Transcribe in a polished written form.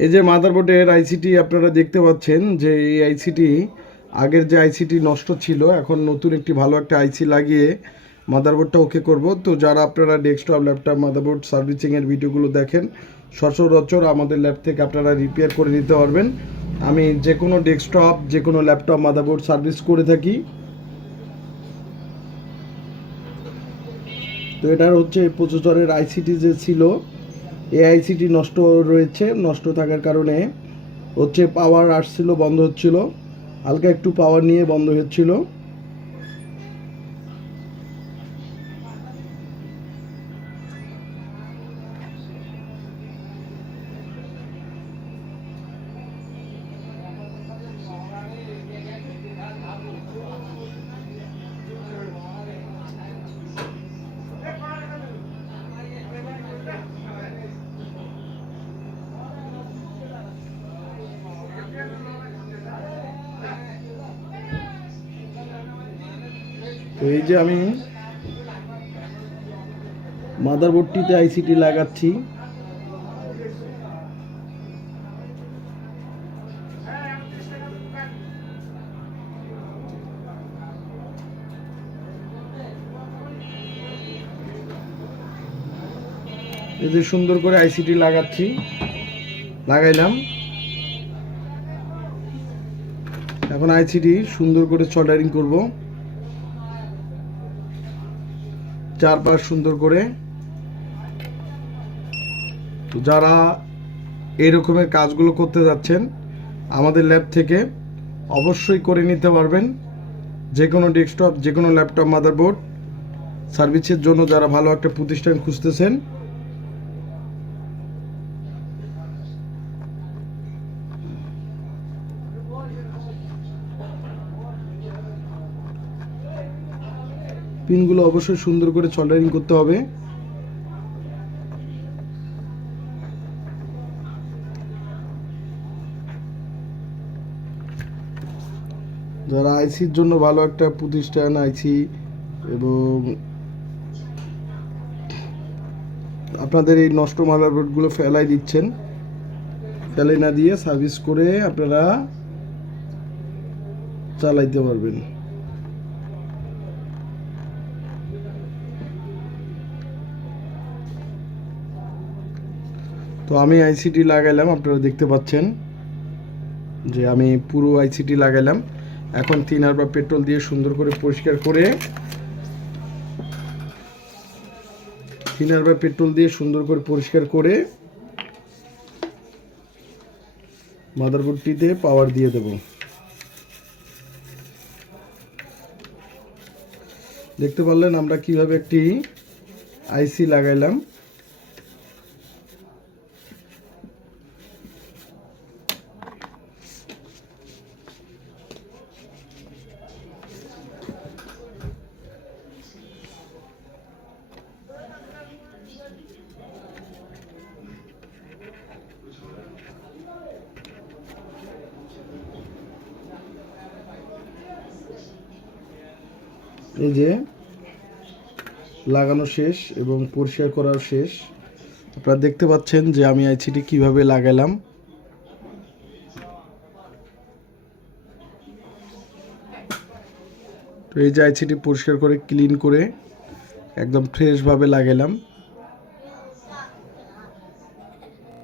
এই যে মাদারবোর্ডের আইসিটি আপনারা দেখতে পাচ্ছেন যে এই আইসিটি আগের যে আইসিটি নষ্ট ছিল, এখন নতুন একটি ভালো একটা আইসি লাগিয়ে মাদারবোর্ডটা ওকে করব। তো যারা আপনারা ডেস্কটপ ল্যাপটপ মাদারবোর্ড সার্ভিসিংয়ের ভিডিওগুলো দেখেন, সচরাচর আমাদের ল্যাব থেকে আপনারা রিপেয়ার করে নিতে পারবেন। আমি যে কোনো ডেস্কটপ যে কোনো ল্যাপটপ মাদারবোর্ড সার্ভিস করে থাকি। তো এটার হচ্ছে প্রসেসরের আইসিটি যে ছিল, এই আইসিটি নষ্ট রয়েছে। নষ্ট থাকার কারণে হচ্ছে পাওয়ার আসছিল, বন্ধ হচ্ছিল, হালকা একটু পাওয়ার নিয়ে বন্ধ হচ্ছিল। তো এই যে আমি মাদারবোর্ডটিতে আইসিটি লাগাচ্ছি। এই যে সুন্দর করে আইসিটি লাগাচ্ছি, লাগাইলাম। এখন আইসিটি সুন্দর করে সোল্ডারিং করব, চারপাশ সুন্দর করে। তো যারা এই রকমের কাজগুলো করতে যাচ্ছেন আমাদের ল্যাব থেকে অবশ্যই করে নিতে পারবেন। যে কোনো ডেস্কটপ যে কোনো ল্যাপটপ মাদারবোর্ড সার্ভিসের জন্য যারা ভালো একটা প্রতিষ্ঠান খুঁজতেছেন, পিনগুলো অবশ্যই সুন্দর করে সোল্ডারিং করতে হবে। যারা আইসির জন্য ভালো একটা প্রতিষ্ঠান আইসি এবং আপনাদের এই নষ্ট মাদারবোর্ডগুলো ফেলাই দিচ্ছেন, ফেলাই না দিয়ে সার্ভিস করে আপনারা চালাইতে পারবেন। তো আমি আইসিটি লাগাইলাম, আপনারা দেখতে পাচ্ছেন যে আমি পুরো আইসিটি লাগাইলাম। এখন থিনার বা পেট্রোল দিয়ে সুন্দর করে পরিষ্কার করে, থিনার বা পেট্রোল দিয়ে সুন্দর করে পরিষ্কার করে মাদারবোর্ডটিতে পাওয়ার দিয়ে দেব। দেখতে পারলেন আমরা কিভাবে একটি আইসি লাগাইলাম। এই যে লাগানো শেষ এবং পরিষ্কার করার শেষ। আপনারা দেখতে পাচ্ছেন যে আমি আইসিটি কিভাবে লাগালাম। তো এই যে আইসিটি পরিষ্কার করে ক্লিন করে একদম ফ্রেশভাবে লাগালাম।